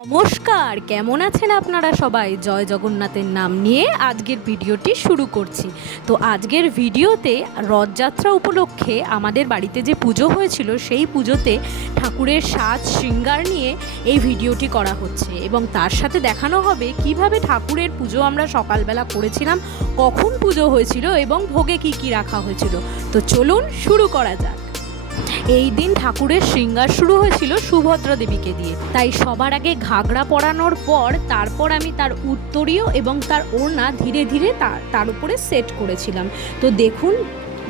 নমস্কার, কেমন আছেন আপনারা সবাই? জয় জগন্নাথের নাম নিয়ে আজকের ভিডিওটি শুরু করছি। তো আজকের ভিডিওতে রথযাত্রা উপলক্ষে আমাদের বাড়িতে যে পুজো হয়েছিল, সেই পুজোতে ঠাকুরের সাজ শৃঙ্গার নিয়ে এই ভিডিওটি করা হচ্ছে এবং তার সাথে দেখানো হবে কীভাবে ঠাকুরের পুজো আমরা সকালবেলা করেছিলাম, কখন পুজো হয়েছিল এবং ভোগে কি কি রাখা হয়েছিল। তো চলুন শুরু করা যাক। এই দিন ঠাকুরের শৃঙ্গার শুরু হয়েছিল সুভদ্রা দেবীকে দিয়ে। তাই সবার আগে ঘাগরা পরানোর পর তারপর আমি তার উত্তরীয় এবং তার ওড়না ধীরে ধীরে তার তার উপরে সেট করেছিলাম। তো দেখুন,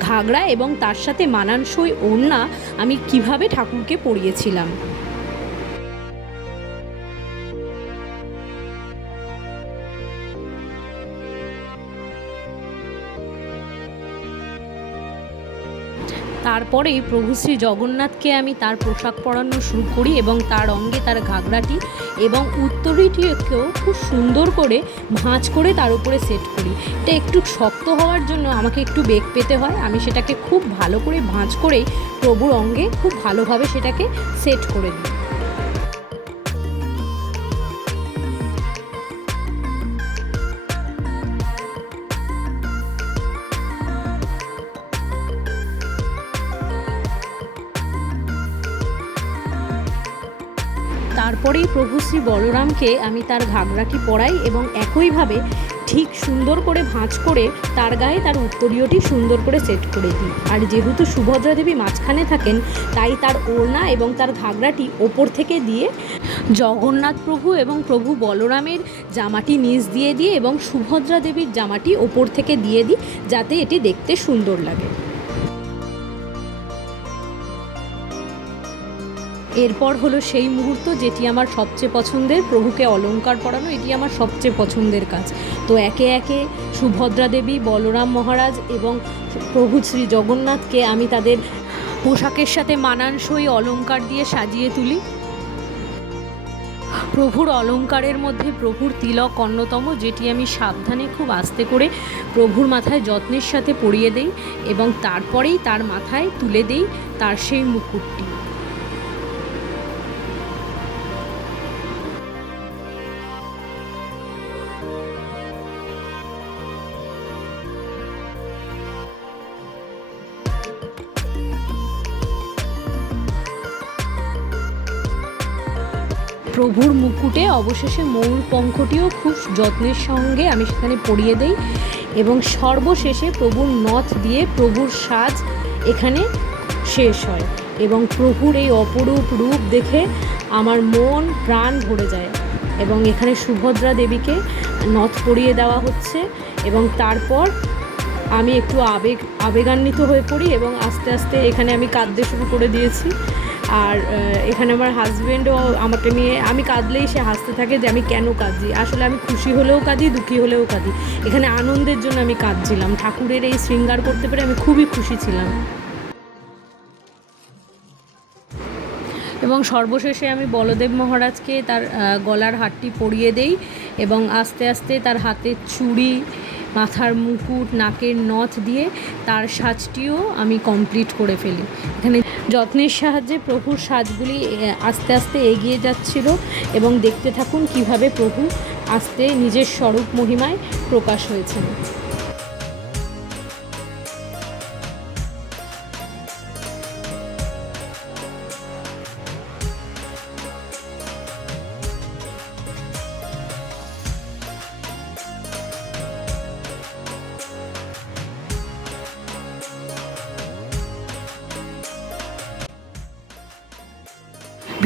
ঘাগরা এবং তার সাথে মানানসই ওড়না আমি কীভাবে ঠাকুরকে পরিয়েছিলাম। তারপরেই প্রভু শ্রী জগন্নাথকে আমি তার পোশাক পরানো শুরু করি এবং তার অঙ্গে তার ঘাগরাটি এবং উত্তরীটিকেও খুব সুন্দর করে ভাঁজ করে তার উপরে সেট করি। এটা একটু শক্ত হওয়ার জন্য আমাকে একটু বেগ পেতে হয়। আমি সেটাকে খুব ভালো করে ভাঁজ করেই প্রভুর অঙ্গে খুব ভালোভাবে সেটাকে সেট করে দিই। তারপরেই প্রভু শ্রী বলরামকে আমি তার ঘাগরাটি পরাই এবং একইভাবে ঠিক সুন্দর করে ভাঁজ করে তার গায়ে তার উত্তরীয়টি সুন্দর করে সেট করে দিই। আর যেহেতু সুভদ্রা দেবী মাঝখানে থাকেন, তাই তার ওড়না এবং তার ঘাগরাটি ওপর থেকে দিয়ে জগন্নাথ প্রভু এবং প্রভু বলরামের জামাটি নিচ দিয়ে দিয়ে এবং সুভদ্রা দেবীর জামাটি ওপর থেকে দিয়ে দিই, যাতে এটি দেখতে সুন্দর লাগে। এরপর হলো সেই মুহূর্ত যেটি আমার সবচেয়ে পছন্দের, প্রভুকে অলংকার পরানো এটি আমার সবচেয়ে পছন্দের কাজ। তো একে একে সুভদ্রা দেবী, বলরাম মহারাজ এবং প্রভু শ্রী জগন্নাথকে আমি তাদের পোশাকের সাথে মানানসই অলংকার দিয়ে সাজিয়ে তুলি। প্রভুর অলংকারের মধ্যে প্রভুর তিলক অন্যতম, যেটি আমি সাবধানে খুব আস্তে করে প্রভুর মাথায় যত্নের সাথে পরিয়ে দেই এবং তারপরেই তার মাথায় তুলে দেই তার সেই মুকুটটি। প্রভুর মুকুটে অবশেষে ময়ূর পঙ্খটিও খুব যত্নের সঙ্গে আমি সেখানে পরিয়ে দেই এবং সর্বশেষে প্রভুর নথ দিয়ে প্রভুর সাজ এখানে শেষ হয় এবং প্রভুর এই অপরূপ রূপ দেখে আমার মন, প্রাণ ভরে যায় এবং এখানে সুভদ্রা দেবীকে নথ পরিয়ে দেওয়া হচ্ছে এবং তারপর আমি একটু আবেগ, আবেগান্বিত হয়ে পড়ি এবং আস্তে আস্তে এখানে আমি কাঁদতে শুরু করে দিয়েছি। আর এখানে আমার হাজব্যান্ডও আমাকে নিয়ে, আমি কাঁদলেই সে হাসতে থাকে যে আমি কেন কাঁদছি। আসলে আমি খুশি হলেও কাঁদি, দুঃখী হলেও কাঁদি। এখানে আনন্দের জন্য আমি কাঁদছিলাম। ঠাকুরের এই শৃঙ্গার করতে পেরে আমি খুবই খুশি ছিলাম। এবং সর্বশেষে আমি বলদেব মহারাজকে তার গলার হারটি পরিয়ে দেই এবং আস্তে আস্তে তার হাতের চুড়ি, মাথার মুকুট, নাকের নথ দিয়ে তার সাজটিও আমি কমপ্লিট করে ফেলি। এখানে যত্নের সাহায্যে প্রভুর সাজগুলি আস্তে আস্তে এগিয়ে যাচ্ছিল এবং দেখতে থাকুন কীভাবে প্রভু আস্তে নিজের স্বরূপ মহিমায় প্রকাশ হয়েছেন।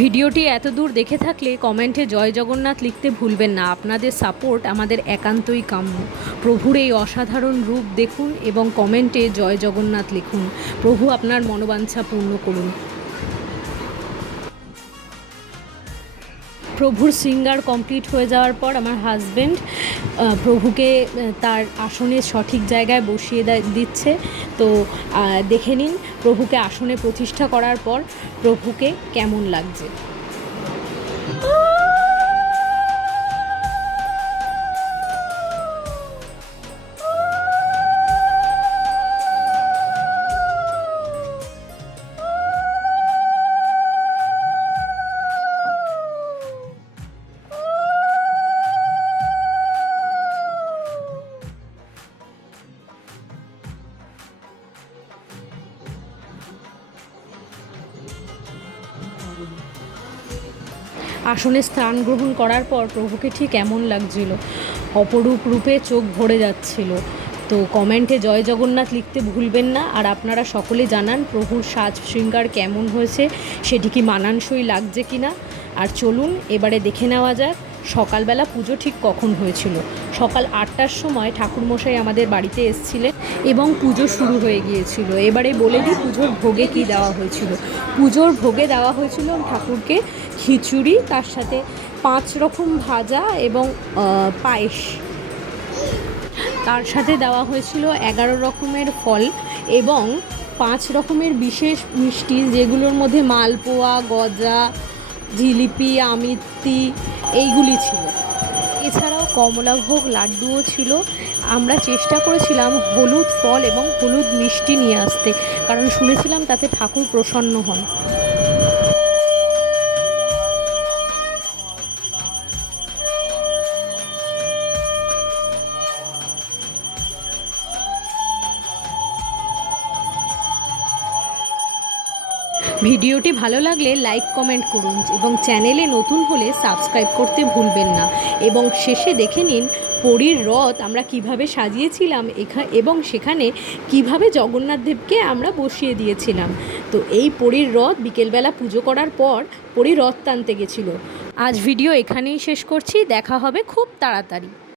ভিডিওটি এত দূর দেখে থাকলে কমেন্টে জয় জগন্নাথ লিখতে ভুলবেন না। আপনাদের সাপোর্ট আমাদের একান্তই কাম্য। প্রভুর এই অসাধারণ রূপ দেখুন এবং কমেন্টে জয় জগন্নাথ লিখুন। প্রভু আপনার মনোবাঞ্ছা পূর্ণ করুন। প্রভুর সিঙ্গার কমপ্লিট হয়ে যাওয়ার পর আমার হাজব্যান্ড প্রভুকে তার আসনে সঠিক জায়গায় বসিয়ে দিচ্ছে। তো দেখে নিন প্রভুকে আসনে প্রতিষ্ঠা করার পর প্রভুকে কেমন লাগছে। আসনে স্থান গ্রহণ করার পর প্রভুকে ঠিক এমন লাগছিল। অপরূপ রূপে চোখ ভরে যাচ্ছিল। তো কমেন্টে জয় জগন্নাথ লিখতে ভুলবেন না আর আপনারা সকলে জানান প্রভুর সাজ শৃঙ্গার কেমন হয়েছে, সেটি কি মানানসই লাগছে কি না আর চলুন, এবারে দেখে নেওয়া যাক সকালবেলা পুজো ঠিক কখন হয়েছিল? সকাল আটটার সময় ঠাকুরমশাই আমাদের বাড়িতে এসেছিলেন এবং পুজো শুরু হয়ে গিয়েছিল। এবারে বলে দিই পুজোর ভোগে কি দেওয়া হয়েছিল? পুজোর ভোগে দেওয়া হয়েছিল ঠাকুরকে খিচুড়ি, তার সাথে পাঁচ রকম ভাজা এবং পায়েস। তার সাথে দেওয়া হয়েছিল এগারো রকমের ফল এবং পাঁচ রকমের বিশেষ মিষ্টি যেগুলোর মধ্যে মালপোয়া, গজা জিলিপি, আমিত্তি, এইগুলি ছিল। এছাড়াও কমলাভোগ লাড্ডুও ছিল। আমরা চেষ্টা করেছিলাম হলুদ ফল এবং হলুদ মিষ্টি নিয়ে আসতে, কারণ শুনেছিলাম তাতে ঠাকুর প্রসন্ন হন। ভিডিওটি ভালো লাগলে লাইক, কমেন্ট করুন এবং চ্যানেলে নতুন হলে সাবস্ক্রাইব করতে ভুলবেন না। এবং শেষে দেখে নিন, পরীর রথ আমরা কীভাবে সাজিয়েছিলাম এখা, এবং সেখানে কীভাবে জগন্নাথ দেবকে আমরা বসিয়ে দিয়েছিলাম। তো এই পরীর রথ বিকেলবেলা পুজো করার পর পরী রথ টানতে গেছিল। আজ ভিডিও এখানেই শেষ করছি। দেখা হবে খুব তাড়াতাড়ি।